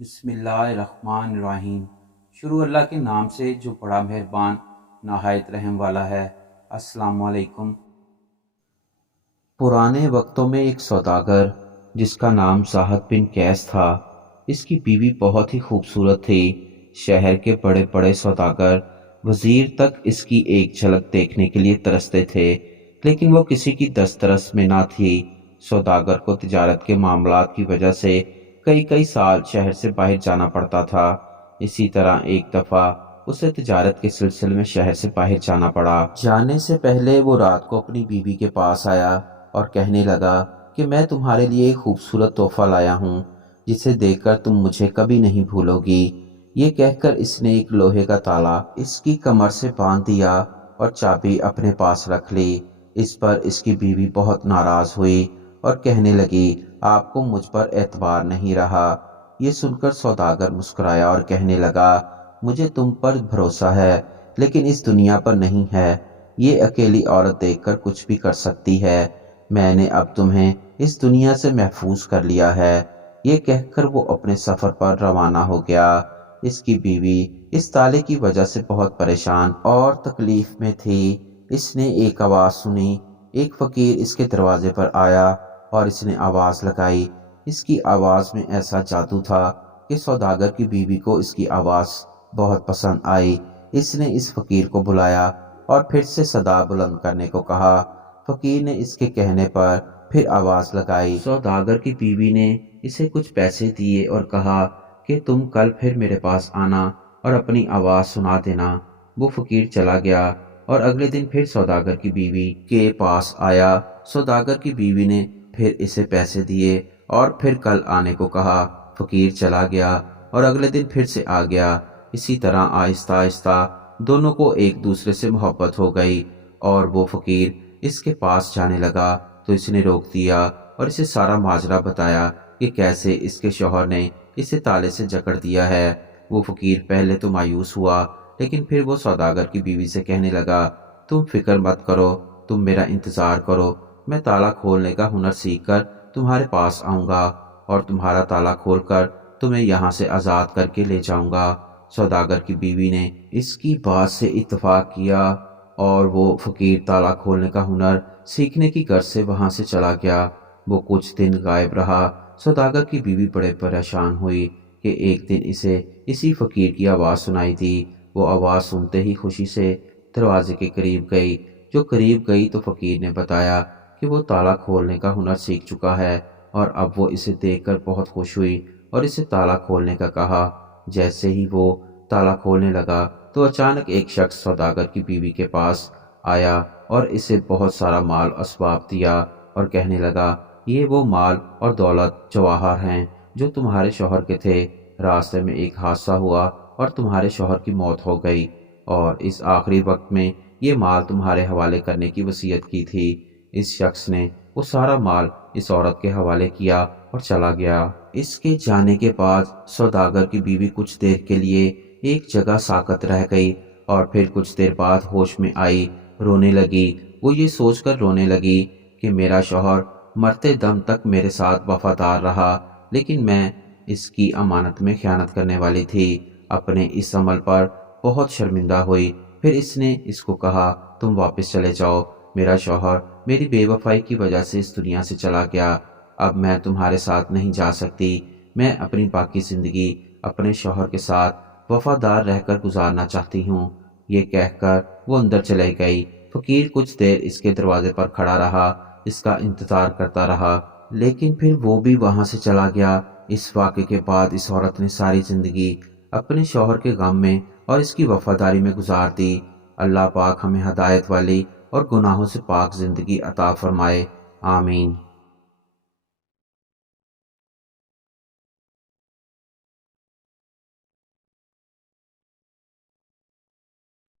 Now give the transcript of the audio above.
بسم اللہ الرحمن الرحیم۔ شروع اللہ کے نام سے جو بڑا مہربان نہایت رحم والا ہے۔ السلام علیکم۔ پرانے وقتوں میں ایک سوداگر جس کا نام زاہد بن قیس تھا، اس کی بیوی بہت ہی خوبصورت تھی۔ شہر کے بڑے بڑے سوداگر، وزیر تک اس کی ایک جھلک دیکھنے کے لیے ترستے تھے، لیکن وہ کسی کی دسترس میں نہ تھی۔ سوداگر کو تجارت کے معاملات کی وجہ سے کئی سال شہر سے باہر جانا پڑتا تھا۔ اسی طرح ایک دفعہ اسے تجارت کے سلسلے میں شہر سے باہر جانا پڑا۔ جانے سے پہلے وہ رات کو اپنی بیوی کے پاس آیا اور کہنے لگا کہ میں تمہارے لیے ایک خوبصورت تحفہ لایا ہوں جسے دیکھ کر تم مجھے کبھی نہیں بھولو گی۔ یہ کہہ کر اس نے ایک لوہے کا تالا اس کی کمر سے باندھ دیا اور چابی اپنے پاس رکھ لی۔ اس پر اس کی بیوی بہت ناراض ہوئی اور کہنے لگی آپ کو مجھ پر اعتبار نہیں رہا۔ یہ سن کر سوداگر مسکرایا اور کہنے لگا مجھے تم پر بھروسہ ہے لیکن اس دنیا پر نہیں ہے۔ یہ اکیلی عورت دیکھ کر کچھ بھی کر سکتی ہے۔ میں نے اب تمہیں اس دنیا سے محفوظ کر لیا ہے۔ یہ کہہ کر وہ اپنے سفر پر روانہ ہو گیا۔ اس کی بیوی اس تالے کی وجہ سے بہت پریشان اور تکلیف میں تھی۔ اس نے ایک آواز سنی۔ ایک فقیر اس کے دروازے پر آیا اور اس نے آواز لگائی۔ اس کی آواز میں ایسا جادو تھا کہ سوداگر کی بیوی کو اس کی آواز بہت پسند آئی۔ اس نے اس فقیر کو بلایا اور پھر سے صدا بلند کرنے کو کہا۔ فقیر نے اس کے کہنے پر پھر آواز لگائی۔ سوداگر کی بیوی نے اسے کچھ پیسے دیے اور کہا کہ تم کل پھر میرے پاس آنا اور اپنی آواز سنا دینا۔ وہ فقیر چلا گیا اور اگلے دن پھر سوداگر کی بیوی کے پاس آیا۔ سوداگر کی بیوی نے پھر اسے پیسے دیے اور پھر کل آنے کو کہا۔ فقیر چلا گیا اور اگلے دن پھر سے آ گیا۔ اسی طرح آہستہ آہستہ دونوں کو ایک دوسرے سے محبت ہو گئی اور وہ فقیر اس کے پاس جانے لگا تو اس نے روک دیا اور اسے سارا ماجرا بتایا کہ کیسے اس کے شوہر نے اسے تالے سے جکڑ دیا ہے۔ وہ فقیر پہلے تو مایوس ہوا لیکن پھر وہ سوداگر کی بیوی سے کہنے لگا تم فکر مت کرو، تم میرا انتظار کرو، میں تالا کھولنے کا ہنر سیکھ کر تمہارے پاس آؤں گا اور تمہارا تالا کھول کر تمہیں یہاں سے آزاد کر کے لے جاؤں گا۔ سوداگر کی بیوی نے اس کی بات سے اتفاق کیا اور وہ فقیر تالا کھولنے کا ہنر سیکھنے کی غرض سے وہاں سے چلا گیا۔ وہ کچھ دن غائب رہا۔ سوداگر کی بیوی بڑے پریشان ہوئی کہ ایک دن اسے اسی فقیر کی آواز سنائی دی۔ وہ آواز سنتے ہی خوشی سے دروازے کے قریب گئی۔ جو قریب گئی تو فقیر نے بتایا کہ وہ تالا کھولنے کا ہنر سیکھ چکا ہے اور اب وہ اسے دیکھ کر بہت خوش ہوئی اور اسے تالا کھولنے کا کہا۔ جیسے ہی وہ تالا کھولنے لگا تو اچانک ایک شخص سوداگر کی بیوی کے پاس آیا اور اسے بہت سارا مال اسباب دیا اور کہنے لگا یہ وہ مال اور دولت جواہر ہیں جو تمہارے شوہر کے تھے۔ راستے میں ایک حادثہ ہوا اور تمہارے شوہر کی موت ہو گئی اور اس آخری وقت میں یہ مال تمہارے حوالے کرنے کی وصیت کی تھی۔ اس شخص نے وہ سارا مال اس عورت کے حوالے کیا اور چلا گیا۔ اس کے جانے کے بعد سوداگر کی بیوی کچھ دیر کے لیے ایک جگہ ساکت رہ گئی اور پھر کچھ دیر بعد ہوش میں آئی، رونے لگی۔ وہ یہ سوچ کر رونے لگی کہ میرا شوہر مرتے دم تک میرے ساتھ وفادار رہا لیکن میں اس کی امانت میں خیانت کرنے والی تھی۔ اپنے اس عمل پر بہت شرمندہ ہوئی۔ پھر اس نے اس کو کہا تم واپس چلے جاؤ، میرا شوہر میری بے وفائی کی وجہ سے اس دنیا سے چلا گیا، اب میں تمہارے ساتھ نہیں جا سکتی۔ میں اپنی باقی زندگی اپنے شوہر کے ساتھ وفادار رہ کر گزارنا چاہتی ہوں۔ یہ کہہ کر وہ اندر چلے گئی۔ فقیر کچھ دیر اس کے دروازے پر کھڑا رہا، اس کا انتظار کرتا رہا لیکن پھر وہ بھی وہاں سے چلا گیا۔ اس واقعے کے بعد اس عورت نے ساری زندگی اپنے شوہر کے غم میں اور اس کی وفاداری میں گزار دی۔ اللہ پاک ہمیں ہدایت والی اور گناہوں سے پاک زندگی عطا فرمائے، آمین۔